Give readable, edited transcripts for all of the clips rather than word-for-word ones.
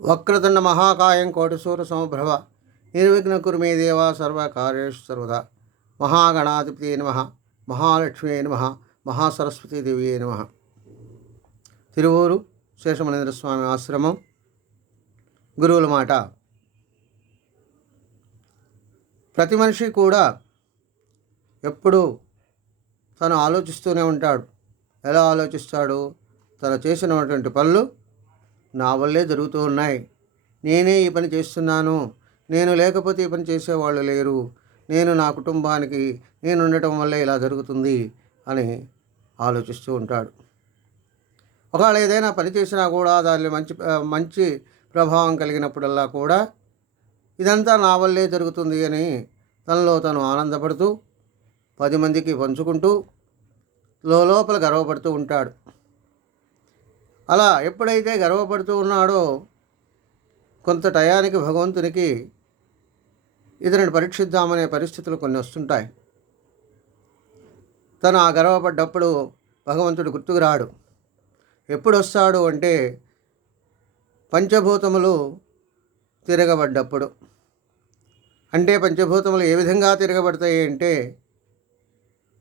వక్రతుండ మహాకాయం కోటిసూర సమభ్రవ నిర్విఘ్న కురు మే దేవ సర్వకార్యేషు సర్వదా. మహాగణాధిపతి నమః, మహాలక్ష్మీ నమః, మహాసరస్వతీ దేవి నమః. తిరువూరు శేషమనేంద్ర స్వామి ఆశ్రమం. గురువుల మాట. ప్రతి మనిషి కూడా ఎప్పుడూ తను ఆలోచిస్తూనే ఉంటాడు. ఎలా ఆలోచిస్తాడు? తను చేసినటువంటి పనులు నా వల్లే జరుగుతూ ఉన్నాయి, నేనే ఈ పని చేస్తున్నాను, నేను లేకపోతే ఈ పని చేసేవాళ్ళు లేరు, నేను నా కుటుంబానికి నేను ఉండటం వల్లే ఇలా జరుగుతుంది అని ఆలోచిస్తూ ఉంటాడు. ఒకవేళ ఏదైనా పని చేసినా కూడా దానిలో మంచి ప్రభావం కలిగినప్పుడల్లా కూడా ఇదంతా నా వల్లే జరుగుతుంది అని తనలో తను ఆనందపడుతూ 10 మందికి పంచుకుంటూ లోపల గర్వపడుతూ ఉంటాడు. అలా ఎప్పుడైతే గర్వపడుతూ ఉన్నాడో కొంత టయానికి భగవంతునికి ఇతరుని పరీక్షిద్దామనే పరిస్థితులు కొన్ని వస్తుంటాయి. తను ఆ గర్వపడ్డప్పుడు భగవంతుడు గుర్తుకు రాడు. ఎప్పుడు వస్తాడు అంటే పంచభూతములు తిరగబడ్డప్పుడు. అంటే పంచభూతములు ఏ విధంగా తిరగబడతాయి అంటే,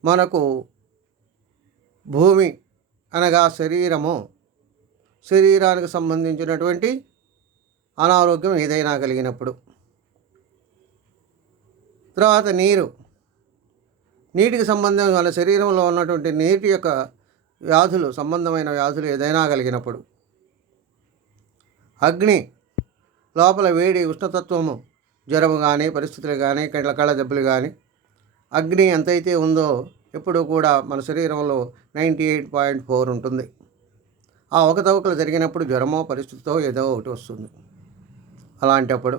మనకు భూమి అనగా శరీరానికి సంబంధించినటువంటి అనారోగ్యం ఏదైనా కలిగినప్పుడు, తర్వాత నీటికి సంబంధం మన శరీరంలో ఉన్నటువంటి నీటి యొక్క వ్యాధులు, సంబంధమైన వ్యాధులు ఏదైనా కలిగినప్పుడు, అగ్ని లోపల వేడి ఉష్ణతత్వము, జ్వరము కానీ పరిస్థితులు కానీ కళ్ళ దెబ్బలు కానీ, అగ్ని ఎంతైతే ఉందో ఎప్పుడూ కూడా మన శరీరంలో 98.4 ఉంటుంది. ఆ అవకతవకలు జరిగినప్పుడు జ్వరమో పరిస్థితితో ఏదో ఒకటి వస్తుంది. అలాంటప్పుడు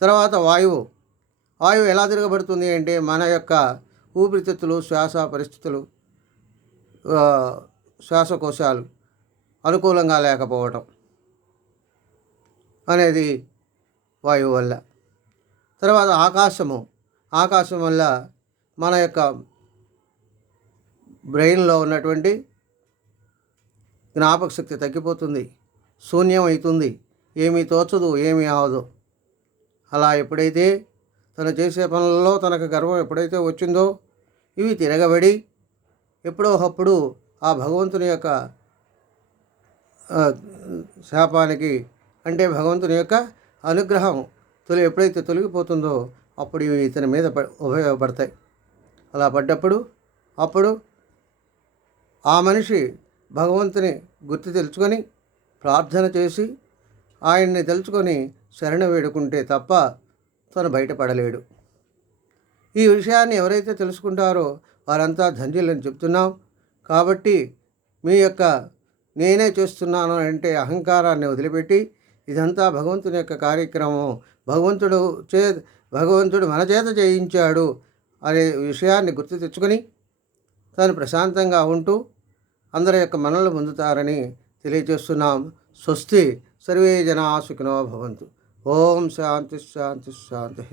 తర్వాత వాయువు ఎలా తిరగబడుతుంది అంటే, మన యొక్క ఊపిరితిత్తులు, శ్వాస పరిస్థితులు, శ్వాసకోశాలు అనుకూలంగా లేకపోవటం అనేది వాయువు వల్ల. తర్వాత ఆకాశం వల్ల మన యొక్క బ్రెయిన్లో ఉన్నటువంటి జ్ఞాపక శక్తి తగ్గిపోతుంది, శూన్యం అవుతుంది, ఏమీ తోచదు, ఏమీ అవదు. అలా ఎప్పుడైతే తను చేసే పనులలో తనకు గర్వం ఎప్పుడైతే వచ్చిందో ఇవి తిరగబడి ఎప్పుడో ఒకప్పుడు ఆ భగవంతుని యొక్క శాపానికి, అంటే భగవంతుని యొక్క అనుగ్రహం ఎప్పుడైతే తొలగిపోతుందో అప్పుడు ఇవి ఇతని మీద ఉపయోగపడతాయి. అలా పడ్డప్పుడు అప్పుడు ఆ మనిషి భగవంతుని గుర్తు తెలుసుకొని ప్రార్థన చేసి ఆయన్ని తెలుసుకొని శరణ వేడుకుంటే తప్ప తను బయటపడలేడు. ఈ విషయాన్ని ఎవరైతే తెలుసుకుంటారో వారంతా ధన్యులని చెప్తున్నాం. కాబట్టి మీ యొక్క నేనే చేస్తున్నాను అంటే అహంకారాన్ని వదిలిపెట్టి ఇదంతా భగవంతుని యొక్క కార్యక్రమం, భగవంతుడు మన చేత చేయించాడు అనే విషయాన్ని గుర్తు తెచ్చుకొని తాను ప్రశాంతంగా ఉంటూ అందరి యొక్క మనల్ని పొందుతారని తెలియజేస్తున్నాం. స్వస్తి. సర్వే జనా సుఖినో భవంతు. ఓం శాంతి శాంతి శాంతి.